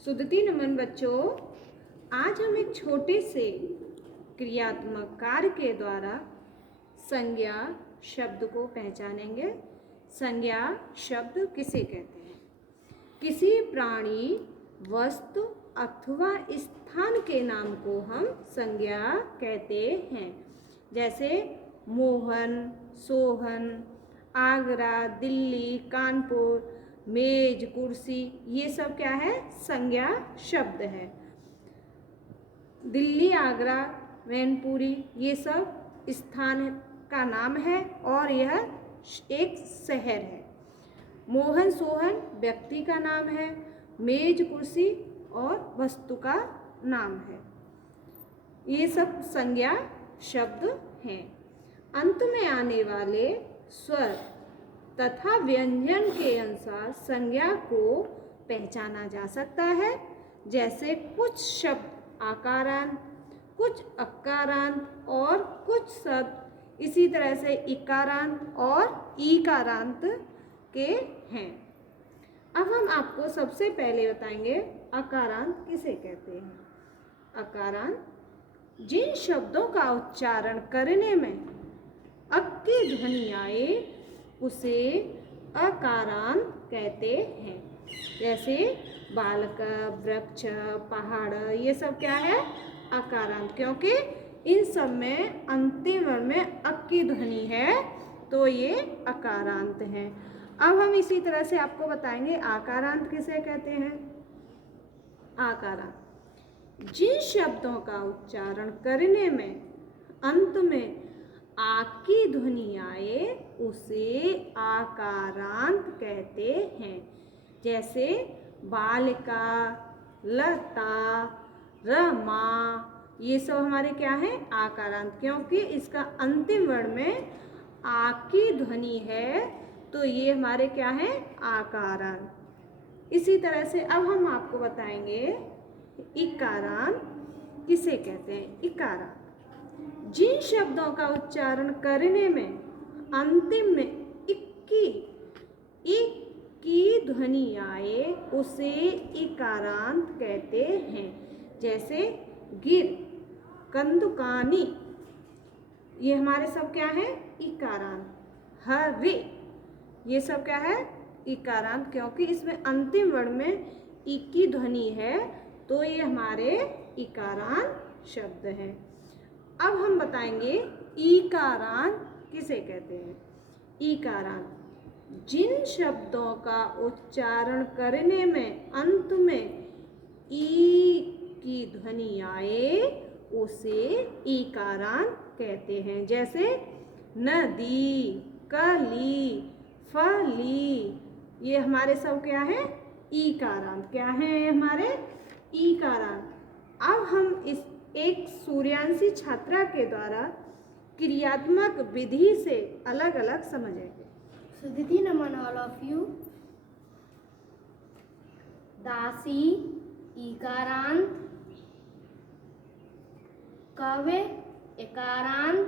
सुधती नमन बच्चों, आज हम एक छोटे से क्रियात्मक कार्य के द्वारा संज्ञा शब्द को पहचानेंगे। संज्ञा शब्द किसे कहते हैं? किसी प्राणी, वस्तु अथवा स्थान के नाम को हम संज्ञा कहते हैं। जैसे मोहन, सोहन, आगरा, दिल्ली, कानपुर, मेज, कुर्सी, ये सब क्या है? संज्ञा शब्द है। दिल्ली, आगरा, मैनपुरी, ये सब स्थान का नाम है और यह एक शहर है। मोहन, सोहन व्यक्ति का नाम है। मेज, कुर्सी और वस्तु का नाम है। ये सब संज्ञा शब्द हैं। अंत में आने वाले स्वर तथा व्यंजन के अनुसार संज्ञा को पहचाना जा सकता है। जैसे कुछ शब्द आकारांत, कुछ अकारांत और कुछ शब्द इसी तरह से इकारांत और ईकारांत के हैं। अब हम आपको सबसे पहले बताएंगे अकारांत किसे कहते हैं। अकारांत जिन शब्दों का उच्चारण करने में अक की ध्वनि आए उसे अकारांत कहते हैं। जैसे बालक, वृक्ष, पहाड़, ये सब क्या है? अकारांत, क्योंकि इन सब में अंतिम वर्ण में अक की ध्वनि है तो ये अकारांत हैं। अब हम इसी तरह से आपको बताएंगे आकारांत किसे कहते हैं। आकारांत जिन शब्दों का उच्चारण करने में अंत में आ की ध्वनि आए उसे आकारांत कहते हैं। जैसे बालिका, लता, रमा, ये सब हमारे क्या है? आकारांत, क्योंकि इसका अंतिम वर्ण में आ की ध्वनि है तो ये हमारे क्या है? आकारांत। इसी तरह से अब हम आपको बताएंगे इकारांत किसे कहते हैं। इकारांत जिन शब्दों का उच्चारण करने में अंतिम में इक की ध्वनि आए उसे इकारांत कहते हैं। जैसे गिर, कंदुकानी, ये हमारे सब क्या है? इकारांत। हरे, ये सब क्या है? इकारांत, क्योंकि इसमें अंतिम वर्ण में ई की ध्वनि है तो ये हमारे इकारांत शब्द हैं। अब हम बताएंगे ईकारांत किसे कहते हैं। ईकारांत जिन शब्दों का उच्चारण करने में अंत में ई की ध्वनि आए उसे ईकारांत कहते हैं। जैसे नदी, कली, फली, ये हमारे सब क्या है? ईकारांत। क्या है हमारे? ईकारांत। अब हम इस एक सूर्यांशी छात्रा के द्वारा क्रियात्मक विधि से अलग अलग समझेंगे। सुधीति नमन ऑल ऑफ यू। दासी ईकारांत, कव्य इकारांत,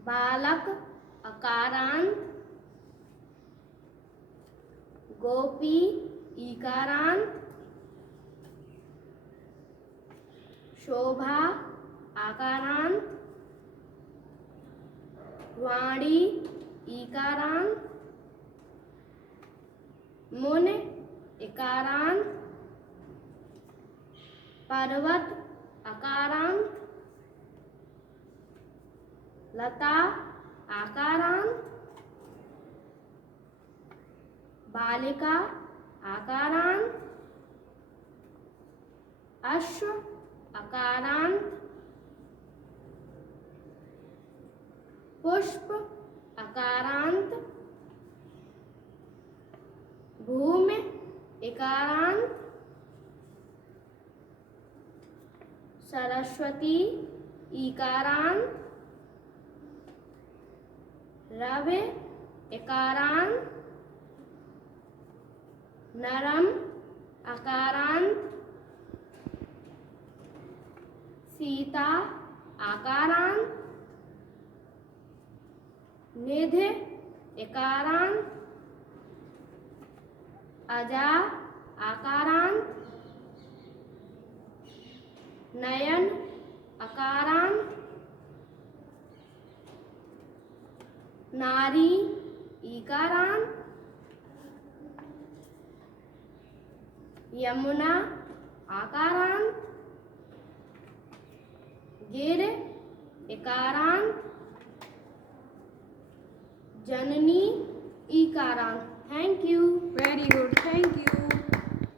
बालक अकारांत, गोपी ईकारांत, शोभा आकारांत, वाणी ईकारांत, मुन इकारांत, पर्वत अकारांत, लता आकारांत, बालिका आकारांत, अश्व अकारांत, पुष्प अकारांत, भूमि इकारांत, सरस्वती इकारांत, रवि इकारांत, नरम अकारांत, सीता आकारांत, निधि इकारांत, अजा आकारांत, नयन अकारांत, नारी ईकारांत, यमुना आकारांत, गिर इकारांत, जननी ईकारांत। Thank you. Very good, thank you.